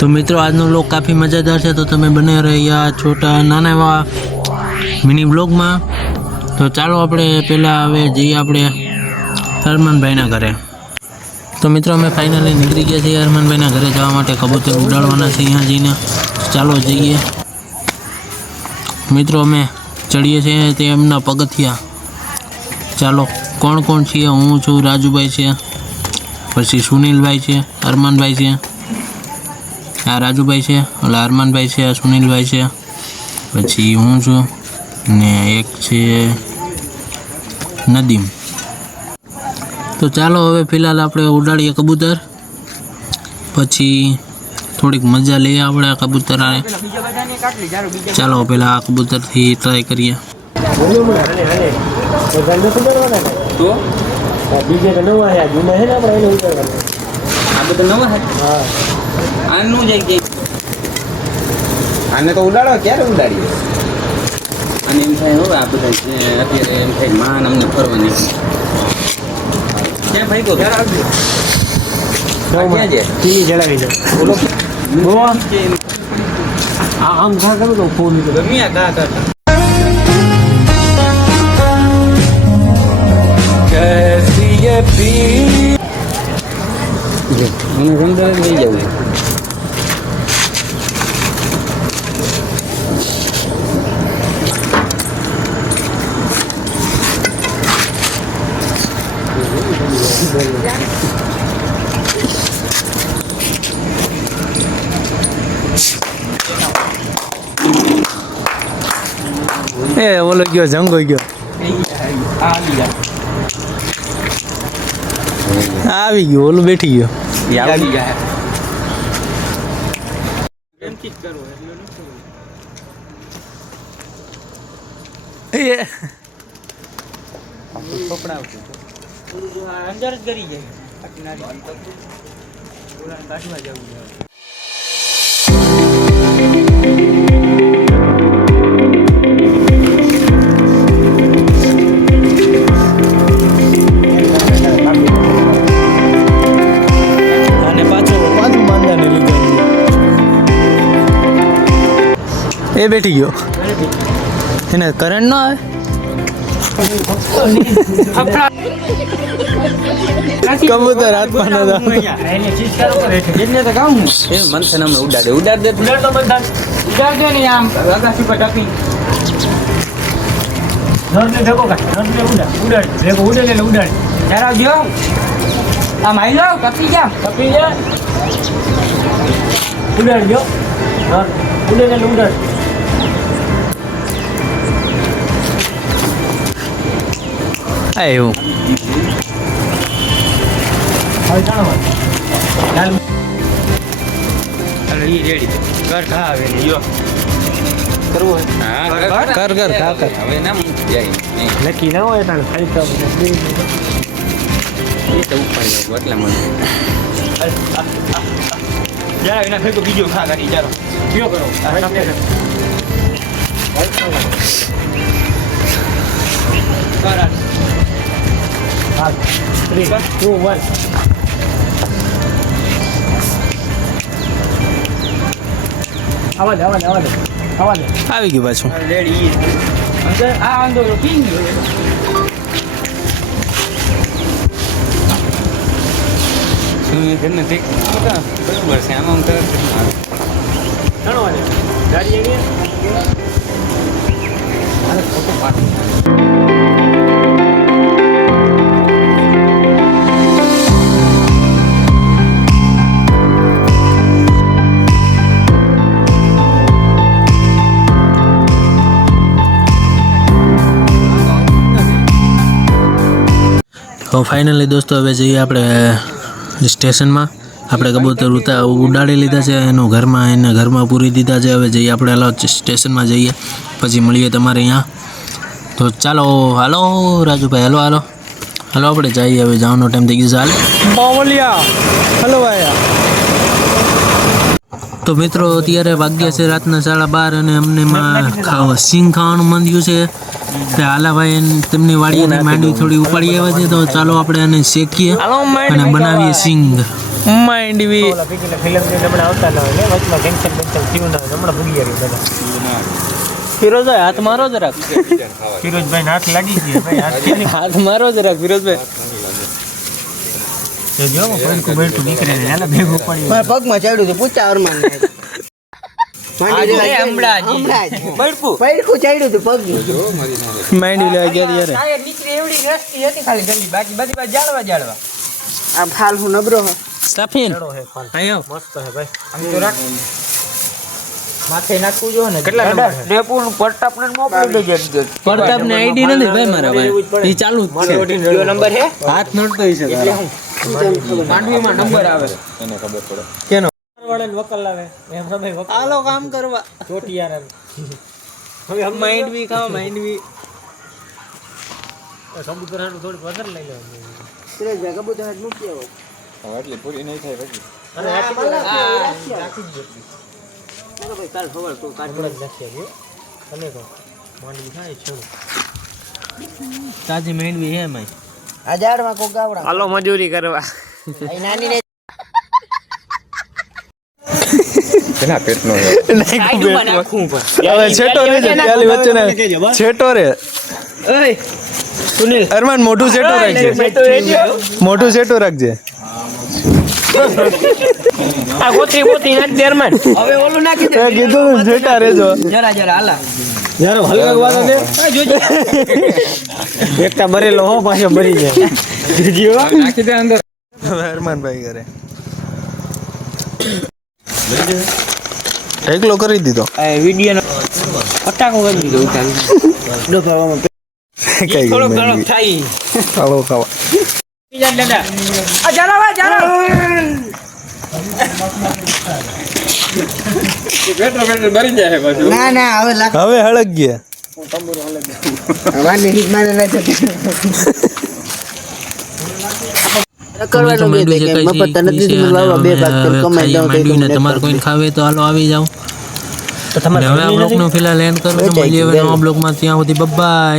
तो मित्रों आज व्लॉग काफ़ी मज़ेदार है, तो तमे बने रह्या छोटा नाना एवा मिनी ब्लॉग में। तो चलो अपने पहला हवे जईए अपने अरमान भाई घरे। तो मित्रों अमे फाइनली निकली गया छे अरमान भाई घरे जवा माटे कबूतर उडाड़वाना छे अहींया जईने। चालो जईए मित्रों, अमे चढ़ीए छे ते एमना पगथिया। चालो कोण कोण छे? हूँ छुं, राजू भाई छे, पछी सुनील भाई छे, अरमान भाई छे, आ राजू भाई छे, ओला अरमान भाई छे, सुनील भाई छे, पछी हूँ छुं ने एक छे नदीम। तो चालो हवे फिलहाल आपणे उडाड़ीए कबूतर, पछी थोड़ीक मजा लईए आपणे आ कबूतर आने। चालो पहला आ कबूतर थी ट्राय करिए। આને તો ઉડાડો ક્યારે ઉડાડીએ? અને એમ થાય હવે આ બધા અત્યારે એમ થાય માન અમને ફરવાની ક્યાં ભાઈ કો ઘર આવજો ક્યાં છે ટીવી જલાવી દે બોલો ગોવા આમ ઘા કરું તો ફોન તો ગમ્યા કા કા कैसी ये पी મને રંદર લઈ જાવ। એ ઓલો ગયો જંગો ગયો આવી ગયો, ઓલું બેઠી ગયો। આવી ગયા અંદર જ કરી જાય કાઢવા જવું। એ બેઠી ગયો, એને કરંટ ન આવે। કબૂતર હાથમાં ન એને ચીજ કરો કરે એટલે તો ગાઉં એ મંથન અમે ઉડાડે ઉડાડ દે ઉડાડ તો બધા ઉડાડ દે ને આમ અગાસી પર ટપી નરને ધકો કા નરને ઉડાડ ધકો ઉડે એટલે ઉડાડ જરા જો આમ આઈ લો કપી જા ઉડાડ જો નર ઉડે એટલે ઉડાડ આવ્યું। હવે ચાલો ચાલ અરે ઈ રેડી કર ખા આવે ને યો કરવું હા કર કર ખા કર। હવે ના જાય નક્કી ના હોય તારે ખાઈ તો એ તો ઉપર ગયો એટલા મને જરા એના ફેર તો બીજો ખા કરી ચાલો કયો કરો કરા 3 2 1 આવા દે આવી ગયું પાછું। રેડી અંદર આ આંદો પીંગ ગયો સુને ઘરને દેખ બરાબર છે આમાં તો ઘણો વાલે ગાડી એની આને ફોટો પાડ। તો ફાઇનલી દોસ્તો હવે જઈએ આપણે સ્ટેશનમાં। આપણે કબૂતર ઉડાડી લીધા છે, એનું ઘરમાં પૂરી દીધા છે। હવે જઈએ આપણે હાલો સ્ટેશનમાં જઈએ, પછી મળીએ તમારે અહીંયા। તો ચાલો હાલો રાજુભાઈ, હાલો હાલો હાલો આપણે જઈએ, હવે જવાનો ટાઈમ થઈ ગયો છે। બાવલિયા હલો આયા। તો મિત્રો અત્યારે વાગ્યા છે રાતના 12:30 અને અમને સિંગ ખાવાનું મન થયું છે। હાલાભાઈ તેમની વાડીએની માંડવી થોડી ઉપાડી આવ્યા છે, તો ચાલો આપણે આને શેકીએ અને બનાવીએ સિંગ। માંડવી ઓલા પીકીને ફિલ્મ જોઈને હમણાં આવતા ના હોય ને વચમાં કેન્સલ થયું ના હોય હમણાં ભૂગી ગયા બધા ફિરોઝભાઈ હાથ મારો જરાક ફિરોજભાઈ હાથ લાગી ગયો ભાઈ હાથ હાથ મારો જરાક ફિરોઝભાઈ તો જો કોઈકું બેઠું નીકળે ને હાલે ભેગું પડ્યું મારા પગમાં ચડ્યું છે પૂછા અરમાન પૈડકું ચડ્યું હતું પગનું માંડવી લેવા ગયા યાર આ ફાલ હું નબરો હો સફીન આયો મસ્ત હે ભાઈ આમ તો રાખ માથે નાખવું જો ને કેટલા નંબર છે ડેપુર પ્રતાપને મોકલી દેજે પ્રતાપ ને આઈડી નથી ભાઈ મારા ભાઈ ઈ ચાલુ જ છે કયો નંબર હે હાથ નડતો હશે તારા માંડવીમાં નંબર આવે કેનો વાળાને વકલ આવે એમ રમે વકલ હાલો કામ કરવા ચોટિયાર એમ હવે હમ માંડવી ખાવા માંડવી કબૂતરાનું થોડું વધારે લઈ લેવાનું સુરેશભાઈ કબૂતર હાથ મૂકી આવો અને રાખી જ દે ભાઈ કાલ ખબર તું કાઢ આપણે જ નાખીએ છીએ અને કહો માંડવી થાય છે તાજી માંડવી હે માઈ આ ઝાડમાં કોક ગાવડા હાલો મજૂરી કરવા અહીં નાની ને હવે છેટો રે છે ખાલી વચ્ચે છેટો રે ઓય સુનિલ અરમાન મોઢું છેટો રાખજે મોઢું છેટો રાખજે આ ગોતી નાખ દે અરમાન હવે ઓલું નાખી દે કીધું ને છેટા રેજો જરા હાલા યાર હલકા વાતો દે આ જોજો એકતા બરેલો હો પાછો ભરી જાય જીઓ નાખી દે અંદર હવે અરમાનભાઈ કરે એકલો કરી દીધો વિડિયો પટાકો કરી દીધો ઉતારી ડોફાવામાં કઈ થોડોક થોડોક થાય ખાવો ખાવા બીજા દાદા આ જરા ના ના હવે લાખ હવે હળગ ગયા વાની હિટ મારે ના જતી માંડવી જે કઈ છે તમારે કોઈ ખાવે તો હાલો આવી જાવ તો તમારે હવે આ બ્લોગ નું ફિલહાલ એન્ડ કરું છું મળીએ હવે નવા બ્લોગ માં ત્યાં સુધી બાય